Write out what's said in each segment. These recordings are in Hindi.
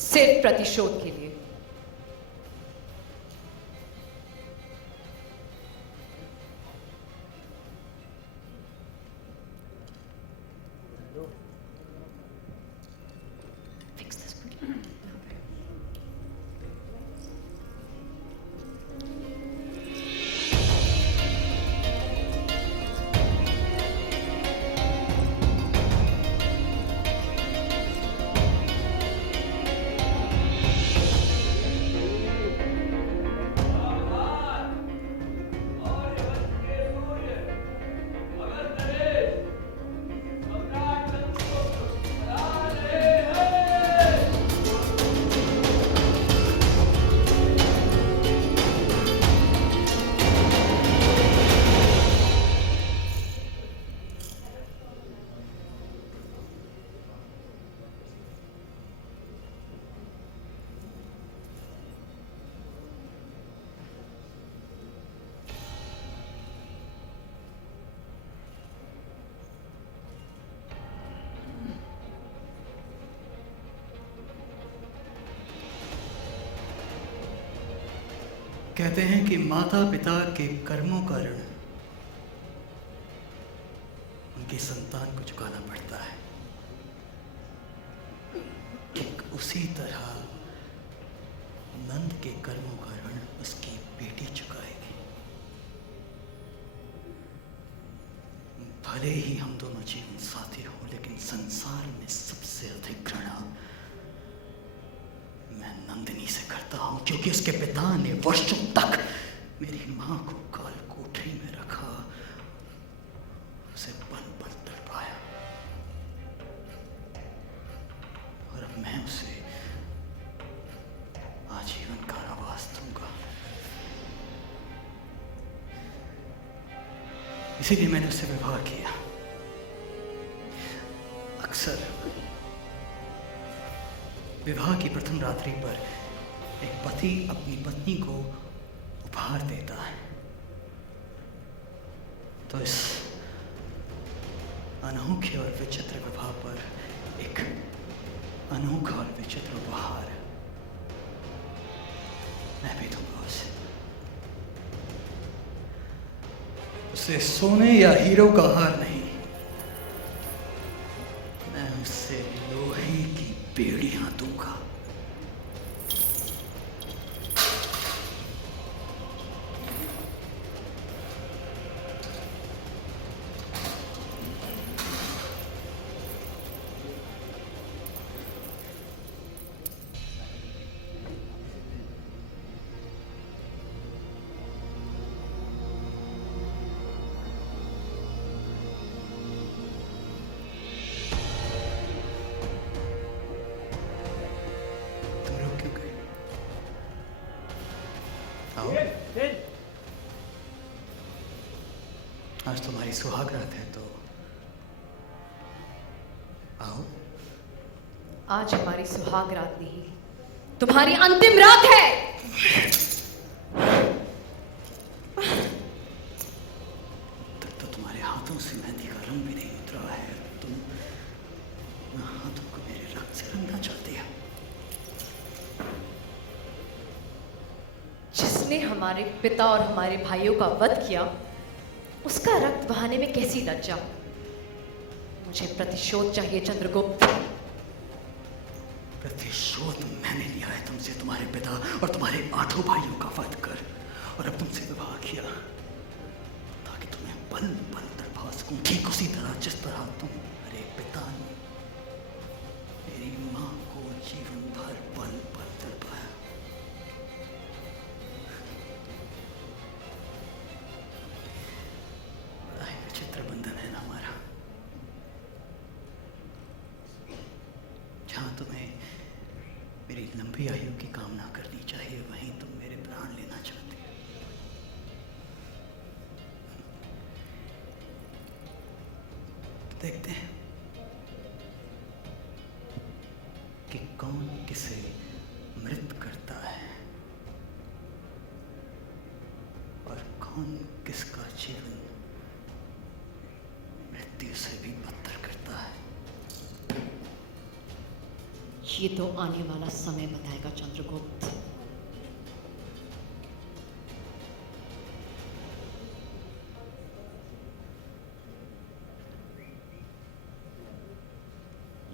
सिर्फ प्रतिशोध के लिए। कहते हैं कि माता पिता के कर्मों का ऋण उनकी संतान को चुकाना पड़ता है। ठीक उसी तरह नंद के कर्मों का ऋण उसकी बेटी चुकाएगी। भले ही हम दोनों जीवन साथी हों, लेकिन संसार में सबसे अधिक घृणा मैं नंदिनी से करता हूं, क्योंकि उसके पिता ने वर्षों तक मेरी मां को काल कोठरी में रखा, उसे पल पल तड़पाया, और अब मैं उसे आजीवन कारावास दूंगा। इसीलिए मैंने उससे विवाह किया। अक्सर विवाह की प्रथम रात्रि पर एक पति अपनी पत्नी को उपहार देता है, तो इस अनोखे और विचित्र विवाह पर एक अनोखा और विचित्र उपहार मैं भी दूंगा उसे सोने या हीरो का हार नहीं, मैं उसे लोहे की बेड़ियां दूंगा। आज तुम्हारी सुहाग रात है, तो आओ। आज हमारी सुहाग रात नहीं, तुम्हारी अंतिम रात है। तब तो तुम्हारे हाथों से मेहंदी का रंग भी नहीं उतरा है, तुम हाथों को मेरे रंग से रंगना चाहती है। जिसने हमारे पिता और हमारे भाइयों का वध किया, उसका रक्त बहाने में कैसी लज्जा। मुझे प्रतिशोध चाहिए चंद्रगुप्त। प्रतिशोध मैंने लिया है तुमसे, तुम्हारे पिता और तुम्हारे 8 भाइयों का वध कर, और अब तुमसे विवाह किया ताकि तुम्हें पल पल तड़पा सकूं, ठीक उसी तरह जिस तरह तुम्हारे पिता ने मेरी मां को जीवन भर पल पल तड़पाया। विचित्र बंधन है ना हमारा, जहां तुम्हें मेरी लंबी आयु की कामना करनी चाहिए, वहीं तुम मेरे प्राण लेना चाहते हो। तो देखते हैं कि कौन किसे मृत करता है और कौन किसका जीवन मृत्यु से भी बदतर करता है। ये तो आने वाला समय बताएगा चंद्रगुप्त।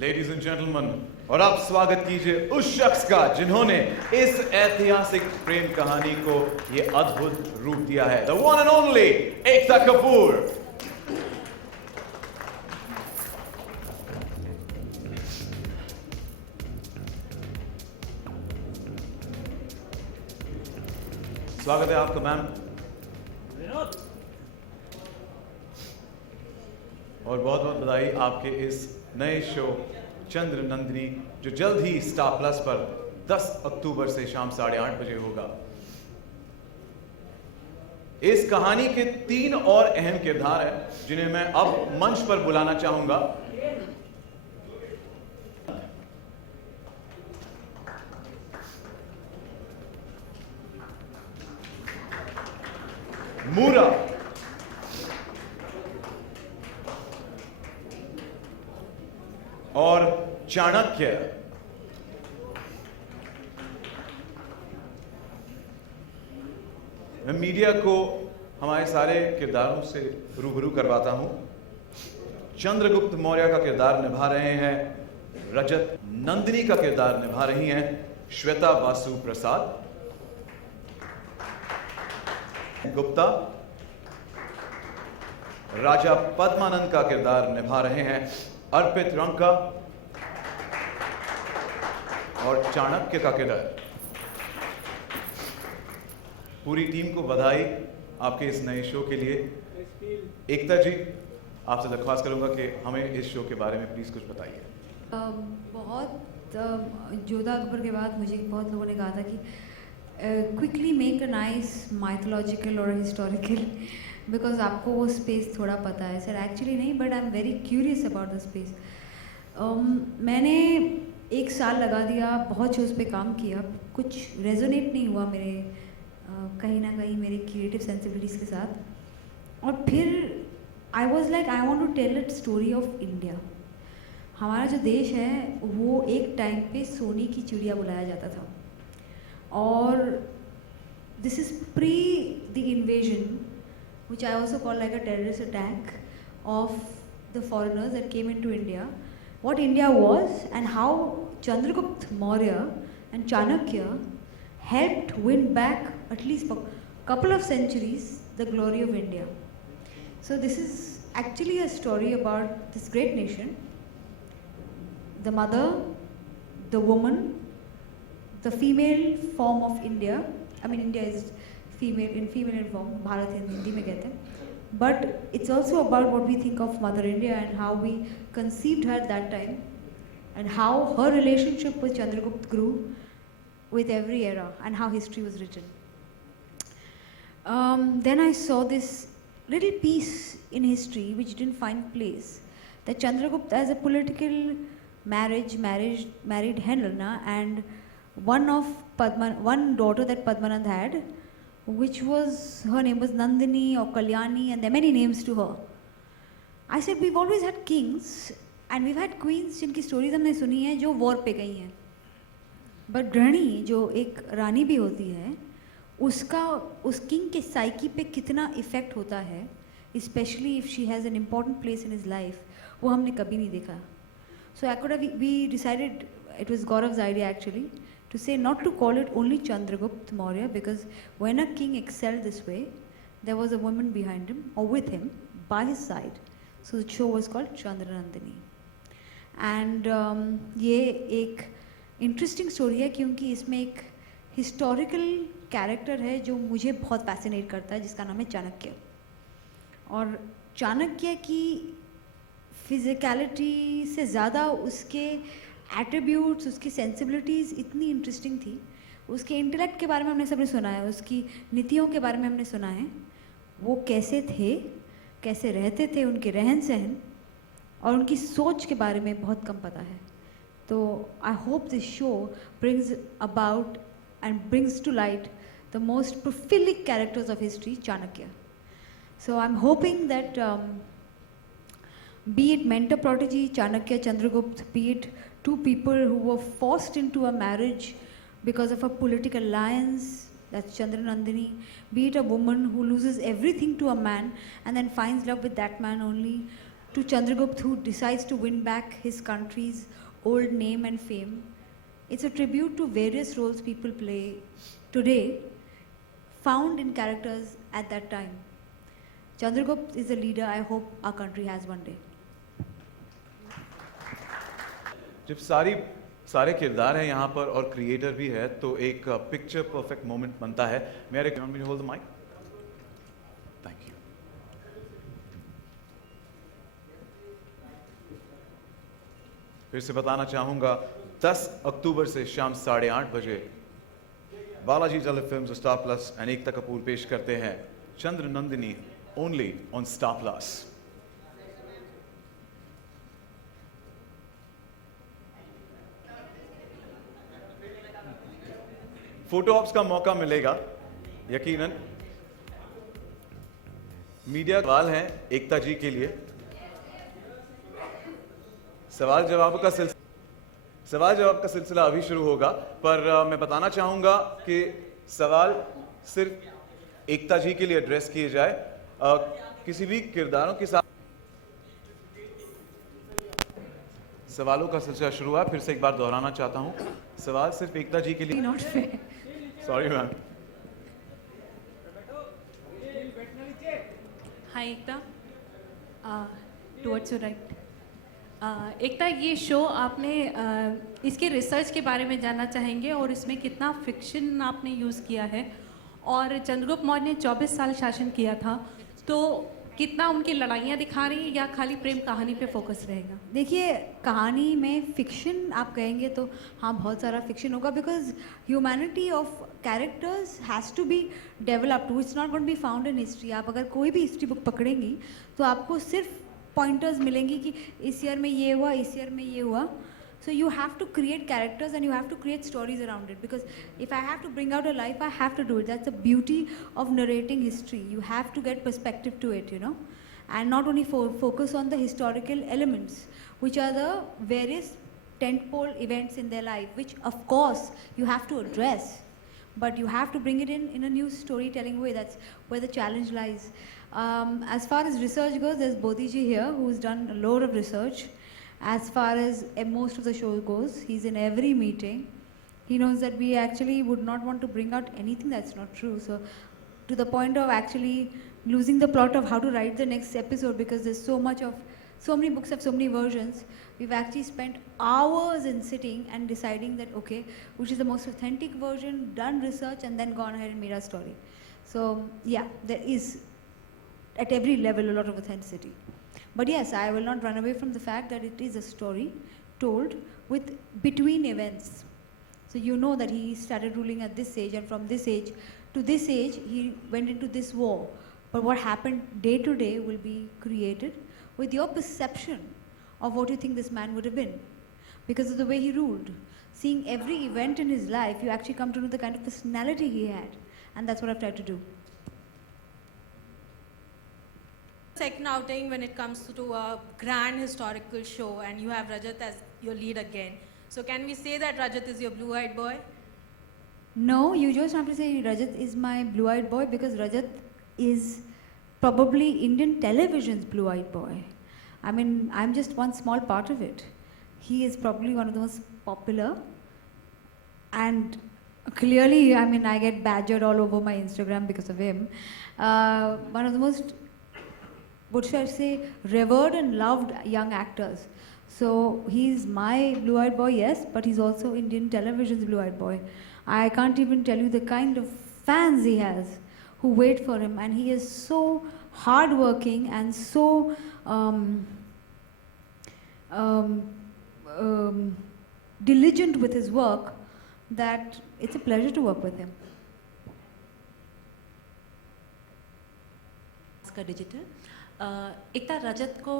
लेडीज एंड जेंटलमैन, और अब स्वागत कीजिए उस शख्स का जिन्होंने इस ऐतिहासिक प्रेम कहानी को ये अद्भुत रूप दिया है, the one and only Ekta Kapoor. स्वागत है आपका मैम। और बहुत बहुत बधाई आपके इस नए शो चंद्र नंदिनी, जो जल्द ही स्टार प्लस पर 10 अक्टूबर से शाम 8:30 बजे होगा। इस कहानी के 3 और अहम किरदार हैं जिन्हें मैं अब मंच पर बुलाना चाहूंगा। मूरा, और चाणक्य। मैं मीडिया को हमारे सारे किरदारों से रूबरू करवाता हूं। चंद्रगुप्त मौर्य का किरदार निभा रहे हैं रजत, नंदिनी का किरदार निभा रही हैं श्वेता वासु प्रसाद गुप्ता। राजा पद्मानंद का किरदार निभा रहे हैं अर्पित रंका, और चाणक्य का किरदार। पूरी टीम को बधाई आपके इस नए शो के लिए। एकता जी, आपसे दरख्वास्त करूंगा कि हमें इस शो के बारे में प्लीज कुछ बताइए। बहुत जोधा अकबर के बाद मुझे बहुत लोगों ने कहा था कि quickly make a nice mythological और हिस्टोरिकल, बिकॉज आपको वो स्पेस थोड़ा पता है। सर एक्चुअली नहीं, but I am very curious about the space. मैंने 1 साल लगा दिया, बहुत शोज़ पे काम किया, कुछ रेजोनेट नहीं हुआ मेरे कहीं ना कहीं मेरे क्रिएटिव सेंसिबिलिटीज़ के साथ। और फिर I was like I want to tell it story of India. हमारा जो देश है वो एक टाइम पे सोने की चिड़िया बुलाया जाता था, और this is pre the invasion which I also call like a terrorist attack of the foreigners that came into India, what India was and how Chandragupta Maurya and Chanakya helped win back at least for a couple of centuries the glory of India. So this is actually a story about this great nation, the mother, the woman, the female form of India. I mean, India is female in form, Bharat in Hindi में कहते हैं, but it's also about what we think of Mother India and how we conceived her at that time, and how her relationship with Chandragupta grew with every era, and how history was written. Then I saw this little piece in history which didn't find place, that Chandragupta as a political married Helena, and one daughter that Padmanand had, which was, her name was Nandini or Kalyani, and there are many names to her. I said we've always had kings and we've had queens जिनकी stories हमने सुनी है जो war पे गई हैं, but गृहिणी जो एक रानी भी होती है, उसका उस king के psyche पे कितना effect होता है, especially if she has an important place in his life, वो हमने कभी नहीं देखा. So we decided, it was Gaurav's idea actually, to say not to call it only Chandragupta Maurya, because when a king excelled this way, there was a woman behind him or with him by his side. So the show was called Chandra Nandini. And ये एक interesting story है क्योंकि इसमें एक historical character है जो मुझे बहुत fascinate करता है, जिसका नाम है चाणक्य। और चाणक्य की physicality से ज़्यादा उसके एट्रीब्यूट्स, उसकी सेंसिबिलिटीज़ इतनी इंटरेस्टिंग थी। उसके इंटेलेक्ट के बारे में हमने सबने सुना है, उसकी नीतियों के बारे में हमने सुना है, वो कैसे थे, कैसे रहते थे, उनके रहन सहन और उनकी सोच के बारे में बहुत कम पता है। तो I hope this show brings about and brings to light the most prolific characters of history, Chanakya. So I am hoping that be it mentor prodigy Chanakya, Chandragupta, be it two people who were forced into a marriage because of a political alliance. That's Chandra Nandini. Be it a woman who loses everything to a man and then finds love with that man only, to Chandragupta who decides to win back his country's old name and fame. It's a tribute to various roles people play today, found in characters at that time. Chandragupta is a leader I hope our country has one day. जब सारे किरदार हैं यहाँ पर और क्रिएटर भी है तो एक पिक्चर परफेक्ट मोमेंट बनता है. May I recommend me to hold the mic? Thank you. फिर से बताना चाहूंगा 10 अक्टूबर से शाम 8:30 बजे बालाजी टेली फिल्म्स और Star Plus and Ekta Kapoor पेश करते हैं Chandra Nandini only on Star Plus. Photo ops का मौका मिलेगा यकीनन. मीडिया सवाल हैं एकता जी के लिए. सवाल जवाब का सिलसिला अभी शुरू होगा, पर मैं बताना चाहूंगा कि सवाल सिर्फ एकता जी के लिए एड्रेस किए जाए. किसी भी किरदारों के साथ सवालों का सिलसिला शुरू हुआ. फिर से एक बार दोहराना चाहता हूं, सवाल सिर्फ एकता जी के लिए. Not fair. Sorry ma'am. Hi Ekta, towards your right. एकता, ये शो आपने इसके रिसर्च के बारे में जानना चाहेंगे और इसमें कितना फिक्शन आपने यूज़ किया है. और चंद्रगुप्त मौर्य ने 24 साल शासन किया था, तो कितना उनकी लड़ाइयाँ दिखा रही हैं या खाली प्रेम कहानी पे फोकस रहेगा? देखिए, कहानी में फिक्शन आप कहेंगे तो हाँ, बहुत सारा फिक्शन होगा, because humanity of characters has to be developed, it's not going to be found in history. आप अगर कोई भी हिस्ट्री बुक पकड़ेंगी तो आपको सिर्फ पॉइंटर्स मिलेंगी कि इस ईयर में ये हुआ, इस ईयर में ये हुआ. So you have to create characters and you have to create stories around it, because if I have to bring out a life, I have to do it. That's the beauty of narrating history. You have to get perspective to it, you know, and not only focus on the historical elements, which are the various tentpole events in their life, which of course you have to address, but you have to bring it in a new storytelling way. That's where the challenge lies. As far as research goes, there's Bodhi ji here who's done a lot of research. As far as most of the show goes, he's in every meeting. He knows that we actually would not want to bring out anything that's not true. So to the point of actually losing the plot of how to write the next episode, because there's so many books have so many versions, we've actually spent hours in sitting and deciding that, okay, which is the most authentic version, done research, and then gone ahead and made our story. So yeah, there is at every level a lot of authenticity. But yes, I will not run away from the fact that it is a story told with between events. So you know that he started ruling at this age, and from this age to this age, he went into this war. But what happened day to day will be created with your perception of what you think this man would have been, because of the way he ruled. Seeing every event in his life, you actually come to know the kind of personality he had, and that's what I've tried to do. Second outing when it comes to a grand historical show, and you have Rajat as your lead again. So can we say that Rajat is your blue-eyed boy? No, you just have to say Rajat is my blue-eyed boy, because Rajat is probably Indian television's blue-eyed boy. I mean, I'm just one small part of it. He is probably one of the most popular, and clearly, I mean, I get badgered all over my Instagram because of him. One of the most, what should I say, revered and loved young actors. So he's my blue-eyed boy, yes, but he's also Indian television's blue-eyed boy. I can't even tell you the kind of fans he has who wait for him, and he is so hardworking and so diligent with his work that it's a pleasure to work with him. का डिजिटल एकता, रजत को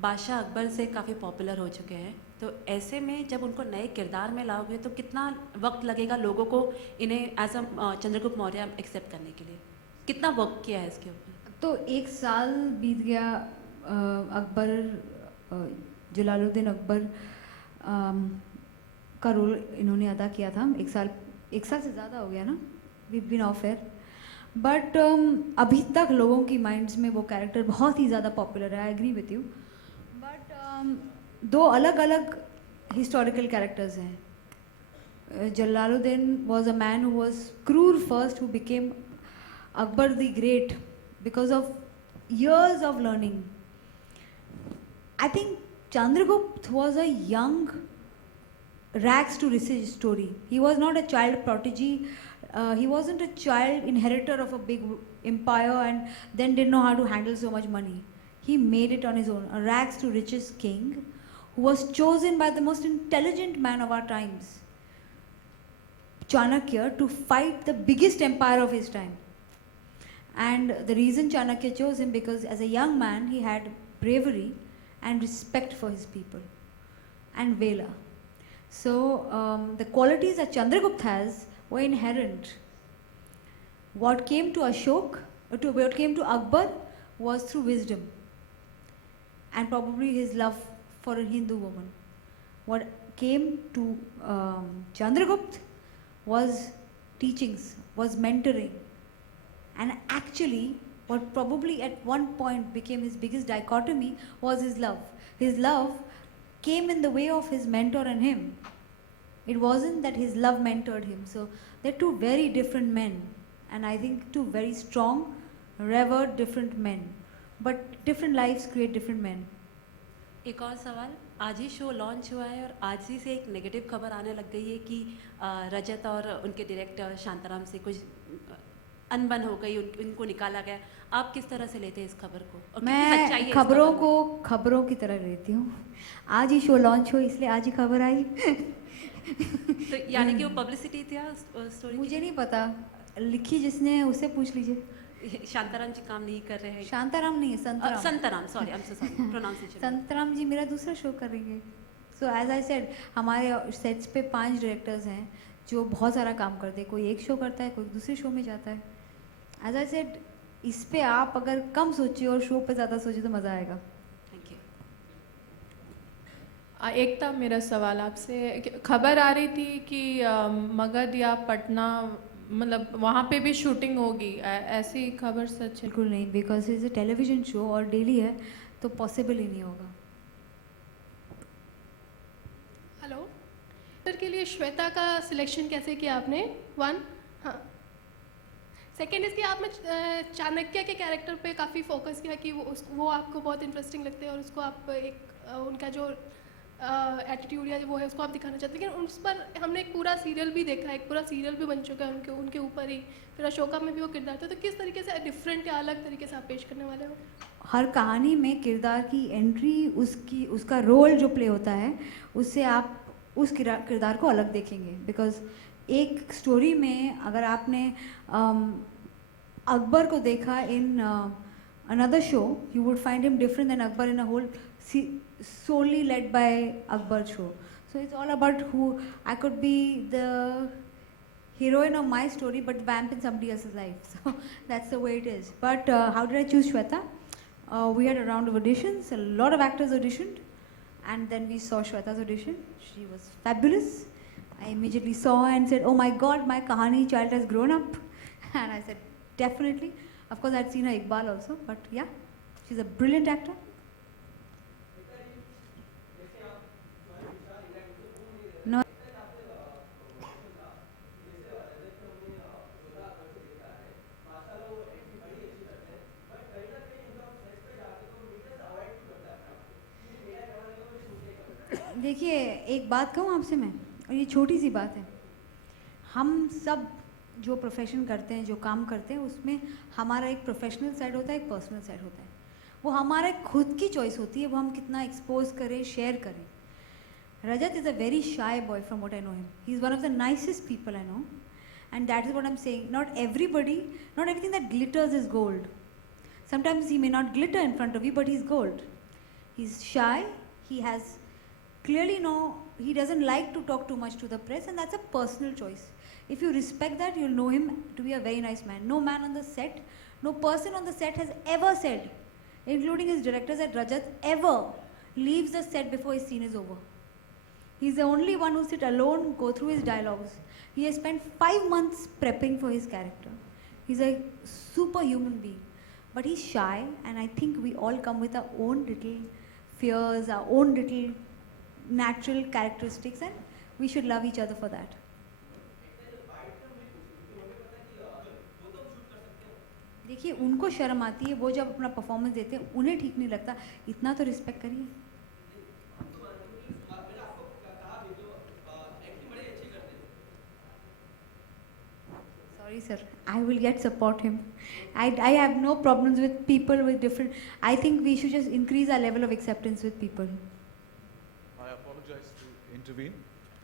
बादशाह अकबर से काफ़ी पॉपुलर हो चुके हैं, तो ऐसे में जब उनको नए किरदार में लाओगे तो कितना वक्त लगेगा लोगों को इन्हें as a Chandragupta Maurya accept करने के लिए? कितना वर्क किया है इसके ऊपर? तो 1 साल बीत गया. अकबर, जलालुद्दीन अकबर का रोल इन्होंने अदा किया था। एक साल से ज़्यादा हो गया ना, we been off air, but अभी तक लोगों की माइंड्स में वो कैरेक्टर बहुत ही ज़्यादा पॉपुलर है। I agree with you, but दो अलग अलग हिस्टोरिकल कैरेक्टर्स हैं। Jalaluddin was a man who was क्रूर first, who became Akbar the great because of years of learning. I think Chandragupta was a young rags to riches story. He was not a child prodigy. He wasn't a child inheritor of a big empire and then didn't know how to handle so much money. He made it on his own. A rags to riches king who was chosen by the most intelligent man of our times, Chanakya, to fight the biggest empire of his time. And the reason Chanakya chose him because as a young man he had bravery and respect for his people and valor. So the qualities that Chandragupta has were inherent. What came to what came to Akbar was through wisdom and probably his love for a Hindu woman. What came to Chandragupta was teachings, was mentoring. And actually, what probably at one point became his biggest dichotomy was his love. His love came in the way of his mentor and him. It wasn't that his love mentored him. So they're two very different men. And I think two very strong, revered, different men. But different lives create different men. एक और सवाल, आज ही शो लॉन्च हुआ है और आज ही से एक नेगेटिव खबर आने लग गई है कि रजत और उनके डायरेक्टर शांताराम से कुछ अनबन हो गई, उनको निकाला गया। आप किस तरह से लेते हैं इस खबर को? और कितनी सच्चाई है मैं इस खबरों खबर को खबरों की तरह लेती हूँ। आज ही शो लॉन्च हो इसलिए आज ही खबर आई। में? तो यानी कि वो पब्लिसिटी थी स्टोरी? मुझे नहीं पता, लिखी जिसने उससे पूछ लीजिए। शांताराम जी काम नहीं कर रहे हैं? शांताराम नहीं है, Santram. Santram, sorry, I am so sorry, pronunciation. Santram ji मेरा दूसरा शो करेंगे। सो एज आई सेड, हमारे सेट्स पे 5 डायरेक्टर्स हैं जो बहुत सारा काम करते हैं। कोई एक शो करता है, कोई दूसरे शो में जाता है। एज आई सेड, इस पे आप अगर कम सोचिए और शो पे ज़्यादा सोचिए तो मज़ा आएगा। Thank you. एकता, मेरा सवाल आपसे, खबर आ रही थी कि मगध या पटना, मतलब वहाँ पे भी शूटिंग होगी, ऐसी खबर सच है? बिल्कुल नहीं, because is a television show और डेली है तो पॉसिबल ही नहीं होगा। हेलो सर, के लिए श्वेता का सिलेक्शन कैसे किया आपने? 1, हाँ। सेकेंड इसकी आपने चाणक्य के कैरेक्टर पे काफ़ी फोकस किया कि वो आपको बहुत इंटरेस्टिंग लगते हैं और उसको आप एक उनका जो एटीट्यूड या वो है उसको आप दिखाना चाहते हैं, लेकिन उस पर हमने एक पूरा सीरियल भी देखा है, एक पूरा सीरियल भी बन चुका है उनके ऊपर ही, फिर अशोका में भी वो किरदार था। तो किस तरीके से डिफरेंट या अलग तरीके से आप पेश करने वाले हो? हर कहानी में किरदार की एंट्री, उसका रोल जो प्ले होता है, उससे आप उस किरदार को अलग देखेंगे। बिकॉज एक स्टोरी में अगर आपने अकबर को देखा in another show, you would find him different than Akbar in a whole solely led by Akbar show. So it's all about who I could be, the heroine of my story but vamp in somebody else's life. So that's the way it is. But how did I choose Shweta? We had a round of auditions, a lot of actors auditioned, and then we saw Shweta's audition. She was fabulous. I immediately saw her and said, oh my god, my Kahani child has grown up. And I said, definitely. Of course I'd seen her Iqbal also, but yeah, she's a brilliant actor. No. देखिए, एक बात कहूँ आपसे मैं, और ये छोटी सी बात है, हम सब जो प्रोफेशन करते हैं, जो काम करते हैं, उसमें हमारा एक प्रोफेशनल साइड होता है, एक पर्सनल साइड होता है। वो हमारे खुद की चॉइस होती है, वो हम कितना एक्सपोज करें, शेयर करें। Rajat is a very shy boy from what I know him. He's one of the nicest people I know. And that is what I'm saying. Not everything that glitters is gold. Sometimes he may not glitter in front of you, but he's gold. He's shy. He doesn't like to talk too much to the press, and that's a personal choice. If you respect that, you'll know him to be a very nice man. No man on the set, no person on the set has ever said, including his directors, that Rajat ever leaves the set before his scene is over. He's the only one who sit alone, go through his dialogues. He has spent 5 months prepping for his character. He's a superhuman being. But he's shy, and I think we all come with our own little fears, our own little natural characteristics, and we should love each other for that. देखिए, उनको शर्म आती है, वो जब अपना परफॉर्मेंस देते हैं उन्हें ठीक नहीं लगता, इतना तो रिस्पेक्ट करिए. Sorry sir, I will get support him. I have no problems with people with different. I think we should just increase our level of acceptance with people. I apologize to intervene.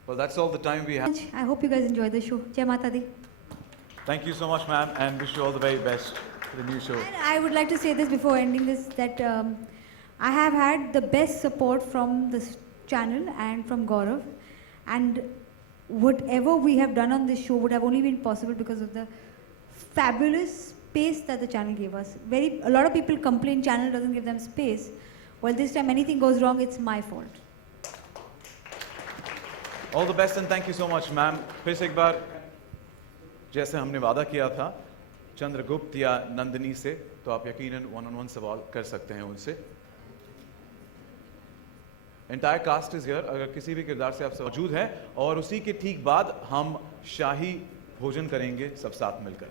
Well, that's all the time we have. I hope you guys enjoy the show. Jai Mata Di. Thank you so much, ma'am, and wish you all the very best for the new show. And I would like to say this before ending this, that I have had the best support from this channel and from Gaurav, and whatever we have done on this show would have only been possible because of the fabulous space that the channel gave us. A lot of people complain channel doesn't give them space. Well, this time anything goes wrong, it's my fault. All the best and thank you so much, ma'am. फिर से एक बार जैसे हमने वादा किया था चंद्रगुप्त या नंदिनी से, तो आप यकीनन one-on-one सवाल कर सकते हैं उनसे. Entire cast is here. अगर किसी भी किरदार से आप मौजूद हैं, और उसी के ठीक बाद हम शाही भोजन करेंगे सब साथ मिलकर.